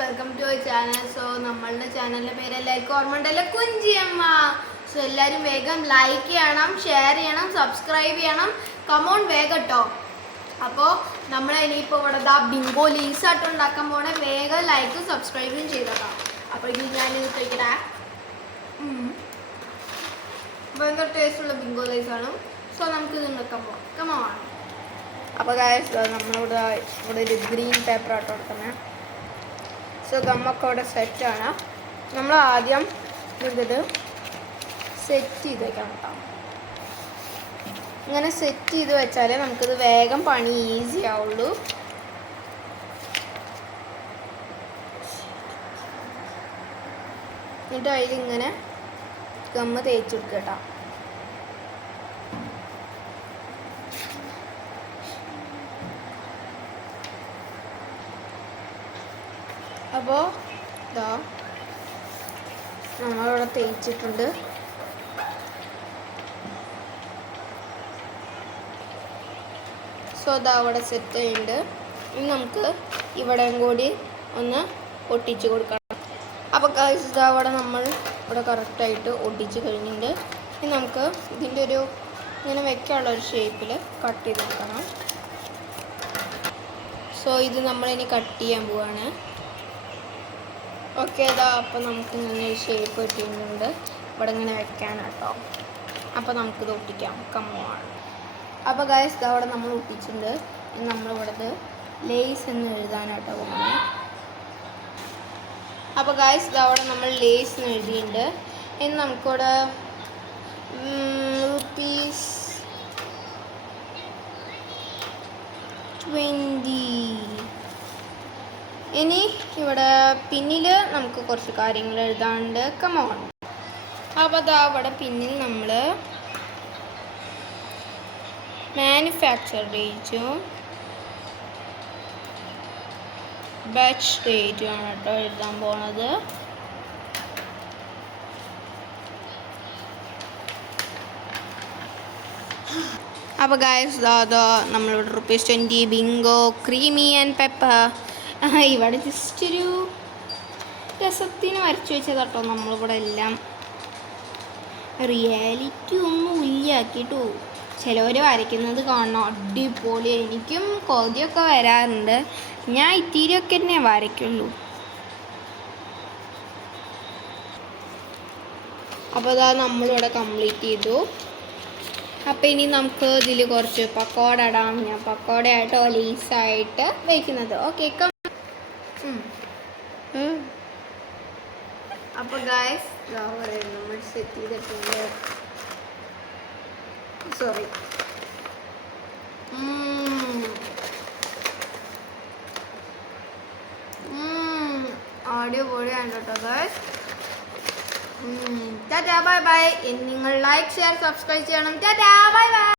Welcome to our channel. So നമ്മളുടെ ചാനലിൻ്റെ പേര് എല്ലാവർക്കും ഓർമ്മ ഉണ്ടല്ലോ, കുഞ്ചിയമ്മ. സോ എല്ലാവരും വേഗം ലൈക്ക് ചെയ്യണം, ഷെയർ ചെയ്യണം, സബ്സ്ക്രൈബ് ചെയ്യണം. കമോൺ വേഗം കേട്ടോ. അപ്പോൾ നമ്മൾ ഇനിയിപ്പോൾ ഇവിടെ ബിങ്കോ ലീസായിട്ട് ഉണ്ടാക്കാൻ പോണേ. വേഗം ലൈക്കും സബ്സ്ക്രൈബും ചെയ്തോട്ടോ. അപ്പോൾ ഇനി ഞാനിത് കഴിക്കട്ടെ. ഭയങ്കര ടേസ്റ്റുള്ള ബിങ്കോ ലൈസാണ്. സോ നമുക്കിത് ഉണ്ടാക്കാൻ പോകാം. കമോൺ. അപ്പോൾ ഗായ്സ് നമ്മളിവിടെ ഒരു ഗ്രീൻ പേപ്പർ ആയിട്ട് കൊടുക്കുന്നത്. സോ ഗമ്മൊക്കെ ഇവിടെ സെറ്റാണ്. നമ്മൾ ആദ്യം ഇത് സെറ്റ് ചെയ്ത് വെക്കണം കേട്ടോ. ഇങ്ങനെ സെറ്റ് ചെയ്ത് വെച്ചാലേ നമുക്കിത് വേഗം പണി ഈസി ആവുള്ളൂ. എന്നിട്ട് അതിലിങ്ങനെ ഗമ്മ് തേച്ചെടുക്കുക കേട്ടോ. അപ്പോൾ ഇതാ നമ്മളിവിടെ തേച്ചിട്ടുണ്ട്. സോ ഇതാ അവിടെ സെറ്റ് ചെയ്യുന്നുണ്ട്. ഇനി നമുക്ക് ഇവിടെയും കൂടി ഒന്ന് ഒട്ടിച്ച് കൊടുക്കണം. അപ്പോൾ ഇതാ അവിടെ നമ്മൾ ഇവിടെ കറക്റ്റായിട്ട് ഒട്ടിച്ച് കഴിഞ്ഞിട്ടുണ്ട്. ഇനി നമുക്ക് ഇതിൻ്റെ ഒരു ഇങ്ങനെ വെക്കാനുള്ള ഒരു ഷേപ്പിൽ കട്ട് ചെയ്തെടുക്കണം. സോ ഇത് നമ്മളിനി കട്ട് ചെയ്യാൻ പോവാണ്. ഓക്കെ ഇതാ അപ്പോൾ നമുക്ക് ഇങ്ങനെ ഒരു ഷേപ്പ് കിട്ടിയിട്ടുണ്ട്. ഇവിടെ ഇങ്ങനെ വെക്കാൻ കേട്ടോ. അപ്പോൾ നമുക്കിത് ഒട്ടിക്കാം. കമ്മോൺ. അപ്പോൾ ഗായ്സ് ഇതാ അവിടെ നമ്മൾ ഒട്ടിച്ചിട്ടുണ്ട്. ഇനി നമ്മളിവിടെ ലേസ് എന്ന് എഴുതാനാട്ടോ പോകുന്നത്. അപ്പോൾ ഗായ്സ് ഇതാ അവിടെ നമ്മൾ ലേസ് എന്ന് എഴുതിയിട്ടുണ്ട്. ഇനി നമുക്കിവിടെ ₹20. ഇനി ഇവിടെ പിന്നിൽ നമുക്ക് കുറച്ച് കാര്യങ്ങൾ എഴുതാണ്ട്. കമോൺ. അപ്പോൾ അതാ അവിടെ പിന്നിൽ നമ്മൾ മാനുഫാക്ചർ ഡേറ്റും ബാച്ച് ഡേറ്റും ആണ് കേട്ടോ എഴുതാൻ പോണത്. അപ്പോൾ ഗായ്സ് അതാ നമ്മളിവിടെ ₹20 ബിങ്കോ ക്രീമി ആൻഡ് പെപ്പർ. ഇവിടെ ജസ്റ്റ് ഒരു രസത്തിന് വരച്ചു വെച്ചത് കേട്ടോ. നമ്മളിവിടെ എല്ലാം റിയാലിറ്റി ഒന്നും ഇല്ലാക്കിട്ടോ. ചിലവർ വരയ്ക്കുന്നത് കാണണം, അടിപൊളി. എനിക്കും കൊതിയൊക്കെ വരാറുണ്ട്. ഞാൻ ഇത്തിരിയൊക്കെ തന്നെ വരയ്ക്കുള്ളൂ. അപ്പോൾ അതാ നമ്മളിവിടെ കംപ്ലീറ്റ് ചെയ്തു. അപ്പോൾ ഇനി നമുക്ക് ഇതിൽ കുറച്ച് പക്കോട ഇടാം. ഞാൻ പക്കോടയായിട്ടോ ലീസായിട്ട് വയ്ക്കുന്നത്. ഓക്കെ. അപ്പോൾ ഗായ്സ് നമ്മൾ സെറ്റ് ചെയ്തിട്ടുണ്ട്. സോറി. അടിപൊളിയാണ് കേട്ടോ ഗായ്സ്. Tata bye bye. നിങ്ങൾ ലൈക്ക് ഷെയർ സബ്സ്ക്രൈബ് ചെയ്യണം. Tata bye bye.